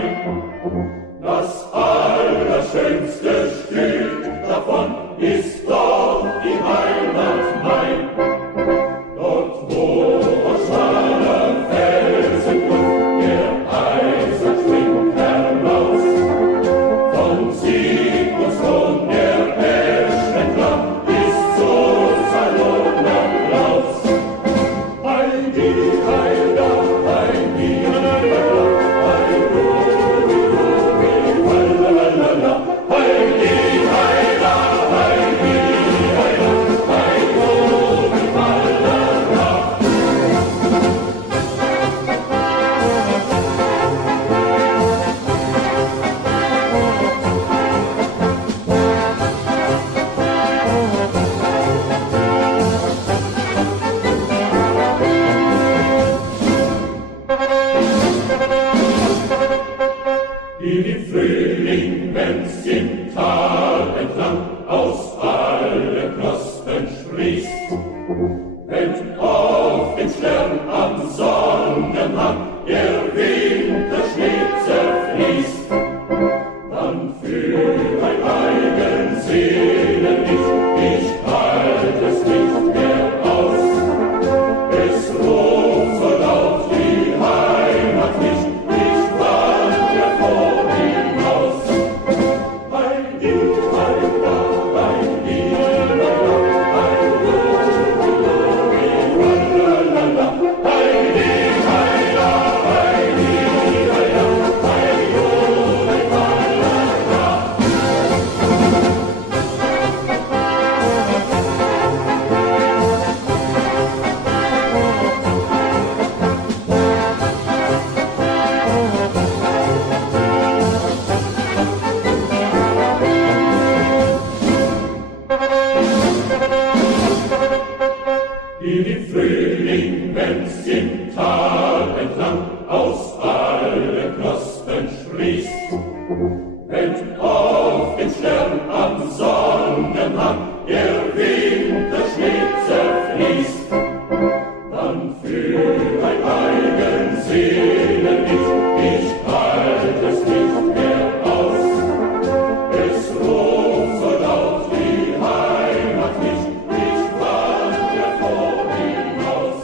ein. Das allerschönste Stück davon ist doch die Heimat mein. Dort, wo aus schmaler Felsenkluft der Eisern schwingt heraus, von Sieg und Thron der Esch entlang ist so Salona Klaus. Heidi, Heida, Heidi, Heida, Heidi, Heida, Heidi, Heida, Heidi, im Frühling, wenn's im Tal entlang aus allen Knospen sprießt, wenn auf dem Stern am Sonnenhang der Winterschnee zerfließt, dann fühl ein eigen Seelenlicht, ich halt es nicht mehr aus. Es ruft so laut die Heimat nicht, ich wandre vor ihm aus. Heidi, Heida, Heidi, Heida, Heidi, Heida, Heidi, Heida, Heidi, Heida, im Frühling, wenn's im Tal entlang aus allen Knospen sprießt, wenn auf dem Stern am Sonnenhang der Winterschnee zerfließt, dann fühl ein eigen Seelenlicht, ich halt es nicht mehr aus. Es ruft so laut die Heimat nicht, ich wandre vor ihm aus.